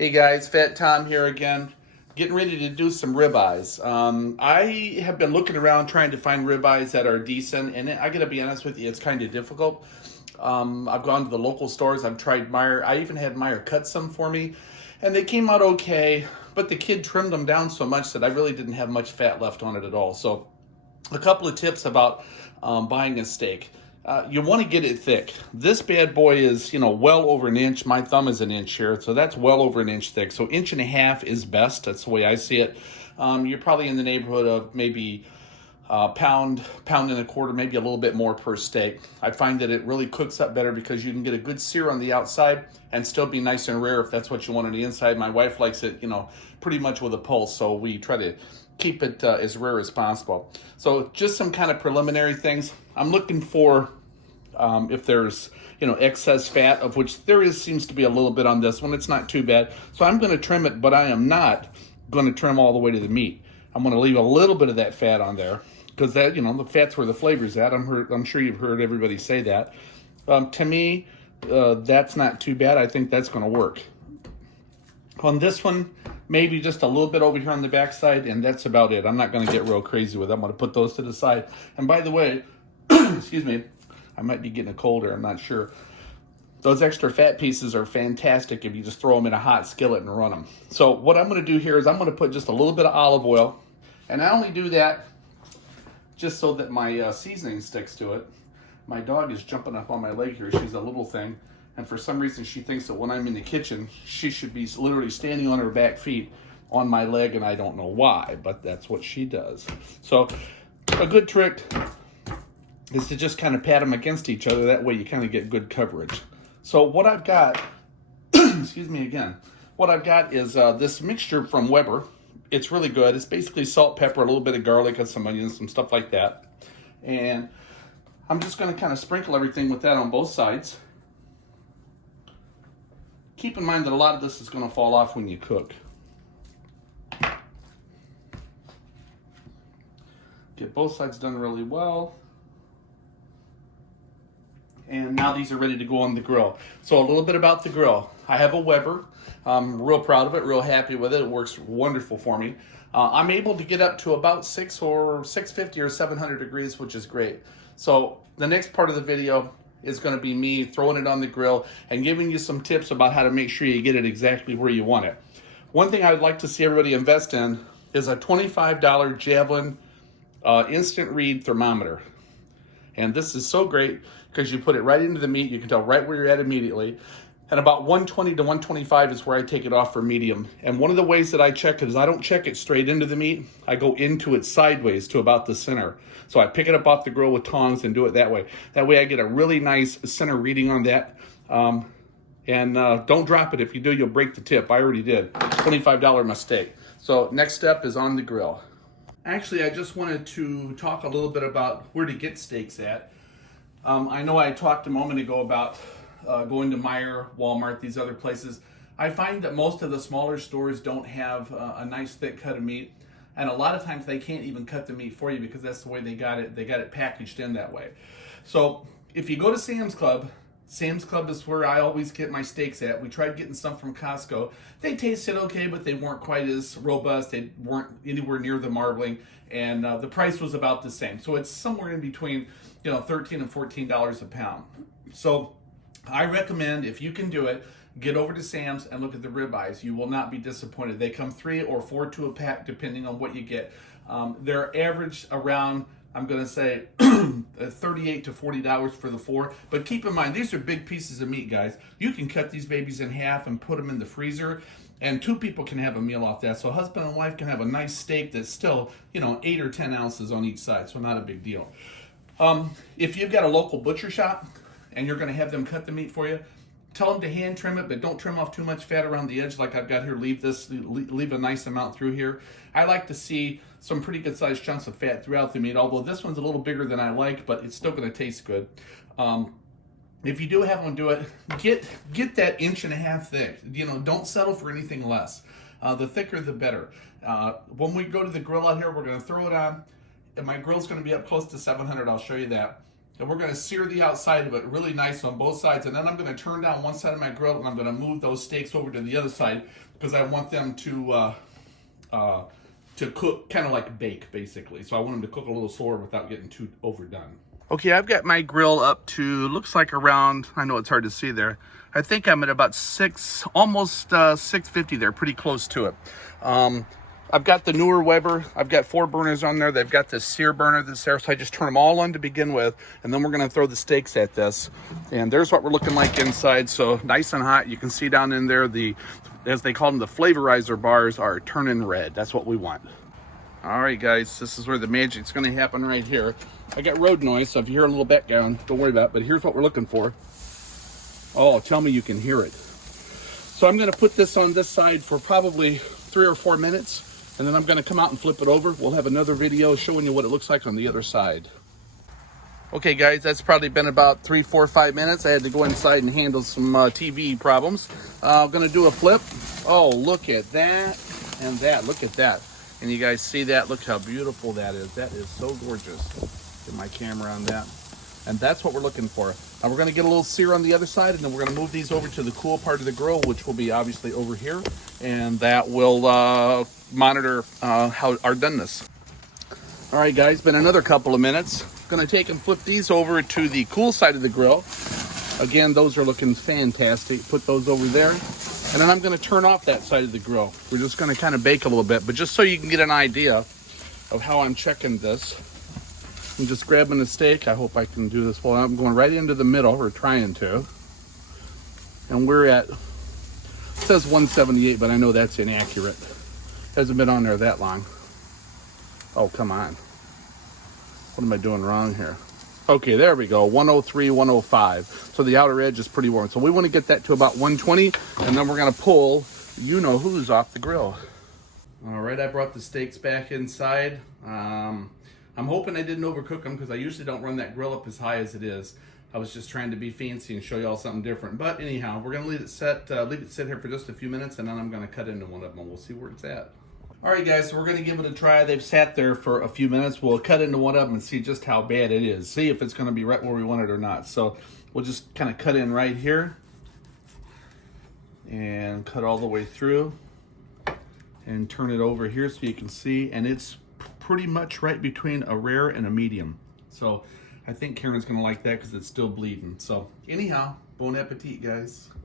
Hey guys, Fat Tom here again, getting ready to do some ribeyes. I have been looking around trying to find ribeyes that are decent, and I gotta be honest with you, it's kind of difficult. I've gone to the local stores, I've tried Meyer, I even had Meyer cut some for me, and they came out okay, but the kid trimmed them down so much that I really didn't have much fat left on it at all. So, a couple of tips about buying a steak. You want to get it thick. This bad boy is, well over an inch. My thumb is an inch here, so that's well over an inch thick. So inch and a half is best. That's the way I see it. You're probably in the neighborhood of maybe pound and a quarter, maybe a little bit more per steak. I find that it really cooks up better because you can get a good sear on the outside and still be nice and rare if that's what you want on the inside. My wife likes it, pretty much with a pulse, so we try to keep it as rare as possible. So just some kind of preliminary things. I'm looking for if there's excess fat, of which seems to be a little bit on this one. It's not too bad. So I'm going to trim it, but I am not going to trim all the way to the meat. I'm going to leave a little bit of that fat on there because that, the fat's where the flavor's at. I'm sure you've heard everybody say that. To me, that's not too bad. I think that's going to work. On this one, maybe just a little bit over here on the backside, and that's about it. I'm not going to get real crazy with it. I'm going to put those to the side. And by the way, excuse me, I might be getting a cold here, I'm not sure. Those extra fat pieces are fantastic if you just throw them in a hot skillet and run them. So what I'm going to do here is I'm going to put just a little bit of olive oil, and I only do that just so that my seasoning sticks to it. My dog is jumping up on my leg here. She's a little thing, and for some reason she thinks that when I'm in the kitchen, she should be literally standing on her back feet on my leg, and I don't know why, but that's what she does. So a good trick is to just kind of pat them against each other. That way you kind of get good coverage. So what I've got, excuse me again, what I've got is this mixture from Weber. It's really good. It's basically salt, pepper, a little bit of garlic, and some onions, some stuff like that. And I'm just going to kind of sprinkle everything with that on both sides. Keep in mind that a lot of this is going to fall off when you cook. Get both sides done really well. And now these are ready to go on the grill. So a little bit about the grill. I have a Weber. I'm real proud of it, real happy with it. It works wonderful for me. I'm able to get up to about 650 or 700 degrees, which is great. So the next part of the video is going to be me throwing it on the grill and giving you some tips about how to make sure you get it exactly where you want it. One thing I'd like to see everybody invest in is a $25 Javelin instant read thermometer. And this is so great because you put it right into the meat. You can tell right where you're at immediately. And about 120 to 125 is where I take it off for medium. And one of the ways that I check it is I don't check it straight into the meat. I go into it sideways to about the center. So I pick it up off the grill with tongs and do it that way. That way I get a really nice center reading on that. And don't drop it. If you do, you'll break the tip. I already did. $25 mistake. So next step is on the grill. Actually, I just wanted to talk a little bit about where to get steaks at. I know I talked a moment ago about going to Meijer, Walmart, these other places. I find that most of the smaller stores don't have a nice thick cut of meat, and a lot of times they can't even cut the meat for you because that's the way they got it. They got it packaged in that way. So if you go to Sam's Club is where I always get my steaks at. We tried getting some from Costco. They tasted okay, but they weren't quite as robust. They weren't anywhere near the marbling, and the price was about the same. So it's somewhere in between, $13 and $14 a pound. So I recommend, if you can do it, get over to Sam's and look at the ribeyes. You will not be disappointed. They come 3 or 4 to a pack, depending on what you get. They're average around, I'm going to say, $38 to $40 for the 4. But keep in mind, these are big pieces of meat, guys. You can cut these babies in half and put them in the freezer, and 2 people can have a meal off that. So husband and wife can have a nice steak that's still, 8 or 10 ounces on each side, so not a big deal. If you've got a local butcher shop and you're going to have them cut the meat for you, tell them to hand trim it, but don't trim off too much fat around the edge like I've got here. Leave a nice amount through here. I like to see some pretty good sized chunks of fat throughout the meat, although this one's a little bigger than I like, but it's still going to taste good. If you do have them do it, get that 1.5 inches thick. Don't settle for anything less. The thicker, the better. When we go to the grill out here, we're going to throw it on. And my grill's going to be up close to 700. I'll show you that. and we're going to sear the outside of it really nice on both sides. And then I'm going to turn down one side of my grill, and I'm going to move those steaks over to the other side because I want them to cook kind of like bake, basically. So I want them to cook a little slower without getting too overdone. Okay, I've got my grill up to, looks like around, I know it's hard to see there, I think I'm at about almost 650 there, pretty close to it. I've got the newer Weber. I've got 4 burners on there. They've got this sear burner that's there, so I just turn them all on to begin with, and then we're going to throw the steaks at this. And there's what we're looking like inside, so nice and hot. You can see down in there, as they call them, the flavorizer bars are turning red. That's what we want. All right, guys, this is where the magic's going to happen right here. I got road noise, so if you hear a little background, don't worry about it, but here's what we're looking for. Oh, tell me you can hear it. So I'm going to put this on this side for probably 3 or 4 minutes, and then I'm going to come out and flip it over. We'll have another video showing you what it looks like on the other side. Okay, guys, that's probably been about 3, 4, 5 minutes. I had to go inside and handle some TV problems. I'm going to do a flip. Oh, look at that and that. Look at that. And you guys see that? Look how beautiful that is. That is so gorgeous. Get my camera on that. And that's what we're looking for. Now we're going to get a little sear on the other side, and then we're going to move these over to the cool part of the grill, which will be obviously over here. And that will monitor how our doneness. All right, guys, been another couple of minutes. Going to take and flip these over to the cool side of the grill. Again, those are looking fantastic. Put those over there. And then I'm going to turn off that side of the grill. We're just going to kind of bake a little bit, but just so you can get an idea of how I'm checking this. I'm just grabbing the steak. I hope I can do this well. I'm going right into the middle, or trying to. And we're at, it says 178, but I know that's inaccurate. Hasn't been on there that long. Oh, come on. What am I doing wrong here? Okay, there we go, 103, 105. So the outer edge is pretty warm. So we want to get that to about 120, and then we're going to pull you-know-who's off the grill. All right, I brought the steaks back inside. I'm hoping I didn't overcook them because I usually don't run that grill up as high as it is. I was just trying to be fancy and show you all something different. But anyhow, we're going to leave it sit here for just a few minutes, and then I'm going to cut into one of them, and we'll see where it's at. All right, guys, so we're going to give it a try. They've sat there for a few minutes. We'll cut into one of them and see just how bad it is. See if it's going to be right where we want it or not. So we'll just kind of cut in right here and cut all the way through and turn it over here so you can see. And it's pretty much right between a rare and a medium. So I think Karen's going to like that because it's still bleeding. So anyhow, bon appetit, guys.